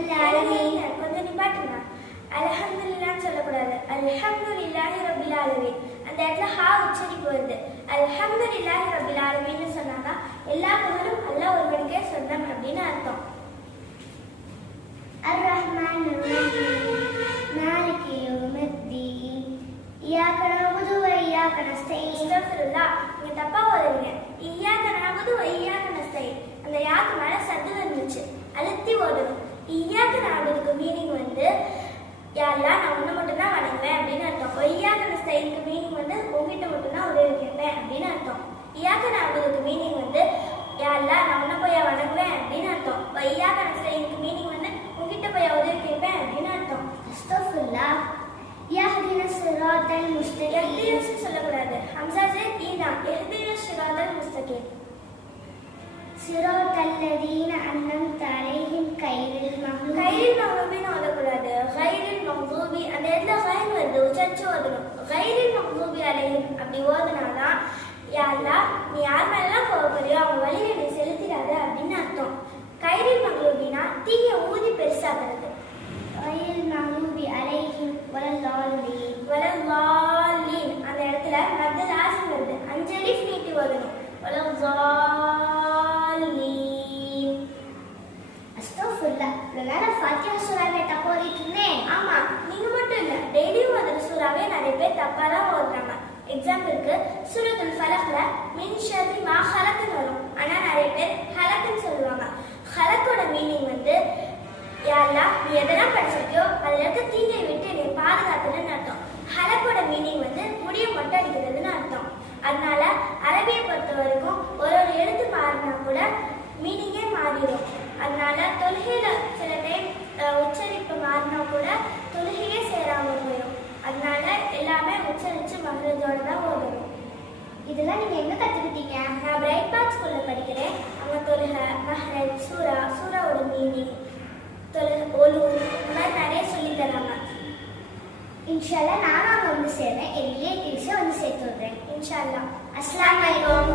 ரப்பில் ஆலமீன். கொஞ்சம் நிப்பாட்டுங்க. அல்ஹம்துலில்லாஹ்னு சொல்லக்கூடாது. அல்ஹம்துலில்லாஹி ரப்பில் ஆலமீன். அந்த இடத்துல ஹா உச்சரிப்பு வருது. அல்ஹம்துலில்லாஹி ரப்பில் ஆலமீன்னு சொன்னாங்க எல்லா புகழும் அல்லாஹ் ஒருவனுக்கே சொந்தம் அப்படின்னு அர்த்தம். அர் ரஹ்மானிர் ரஹீம் மாலிகி யௌமித்தீன் இய்யாக நஅபுது வ இய்யாக நஸ்தஈன். அஸ்தக்ஃபிருல்லாஹ், நீங்க தப்பா ஓதுறீங்க. இய்யாக நஅபுது வ இய்யாக நஸ்தஈன். அந்த யாக்கு மேல சத்து வந்துச்சு, அழுத்தி ஓதணும். இய்யாக நஅபுதுக்கு மீனிங் வந்து யா அல்லாஹ் நான் உன்னை மட்டும் தான் வணங்குவேன் அப்படின்னு அர்த்தம். இய்யாக நஸ்தஈனுக்கு மீனிங் வந்து உங்ககிட்ட மட்டும் தான் உதவி கேட்பேன் அப்படின்னு அர்த்தம். இய்யாக நஅபுதுக்கு மீனிங் வந்து யா அல்லாஹ் நான் உன்னை போய் வணங்குவேன் அப்படின்னு அர்த்தம். இய்யாக நஸ்தஈனுக்கு மீனிங் வந்து உங்ககிட்ட போய் உதவி கேட்பேன் அப்படின்னு அர்த்தம். அஸ்தக்ஃபிருல்லாஹ். யஹ்தின ஸிராத்தல் முஸ்தகீம். எஹ்தினஸ் சொல்லக்கூடாது. ஹம்ஸா சே ஈதா. எஹ்தினஸ் ஸிராத்தல் முஸ்தகீம். ஸிராத்தல் லதீன அன்அம்த அலைஹிம் கைரில் மக்லூப். கைரில் மக்லூபின்னு ஓதக்கூடாது. கைரில் மக்லூபி அந்த இடத்துல கைர் வருது, உச்சரிச்சு ஓதணும். கைரில் மக்லூபி அலைஹிம் அப்படி ஓதுனாதான் யா அல்லாஹ் நீ யார் மேலாம் கோவப்படுறியோ அவங்க வழியை நீ செலுத்திடாத அப்படின்னு அர்த்தம். கைரில் மக்லூபினா தீய ஊதி பெருசாகிறது. கைரில் மக்லூபி அலைஹிம் வலல்லாலீன். வலல்லாலீன் அந்த இடத்துல மத்த லாசம் வருது, அஞ்சலி நீட்டி ஓதணும். வலல்லாலீன். அஸ்தக்ஃபிருல்லாஹ். நான் ஃபாத்திஹா சூராவை தப்பா ஓதிட்டு இருந்தேன். ஆமா, நீங்க மட்டும் இல்ல, டெய்லியும் ஓதுற சூறாவே நிறைய பேர் தப்பா தான் ஓதுறாங்க. எக்ஸாம்பிளுக்கு சூரத்துல் ஃபலக்ல மின் ஷர்ரி மா ஹலக்னு வரும், ஆனா நிறைய பேர் ஹலக்னு சொல்லுவாங்க. ஹலக்கோட மீனிங் வந்து யா அல்லாஹ் நீ எதெல்லாம் படிச்சிருக்கியோ அதுல இருக்க தீங்கை விட்டு என்னை பாதுகாத்துன்னு அர்த்தம். ஹலக்கோட மீனிங் வந்து முடிய மொட்டை அடிக்கிறதுன்னு அர்த்தம். அதனால அரபியை பொறுத்த வரைக்கும் ஒரு ஒரு எழுத்து மாறினா கூட மீனிங்கே மாறிடும். அதனால தொழுகையில சில டைம் உச்சரிப்பு மாறினா கூட தொழுகையே சேராம போயிடும். அதனால எல்லாமே உச்சரிச்சு மகிழ்ச்சியோட தான் ஓதணும். இதெல்லாம் நீங்க எங்க கத்துக்கிட்டீங்க? நான் பிரைட் பாத் ஸ்கூல்ல படிக்கிறேன். அவங்க தொழுகை, மஹ்ரஜ், சூராவோட மீனிங், ஒலு இந்த மாதிரி நிறைய சொல்லி தராங்க. இன்ஷா அல்லாஹ் நானும் அங்க வந்து சேர்றேன். என் ரிலேட்டிவ்ஸை வந்து சேர்த்து விடுறேன். இன்ஷா அல்லாஹ். அஸ்ஸலாமு அலைக்கும்.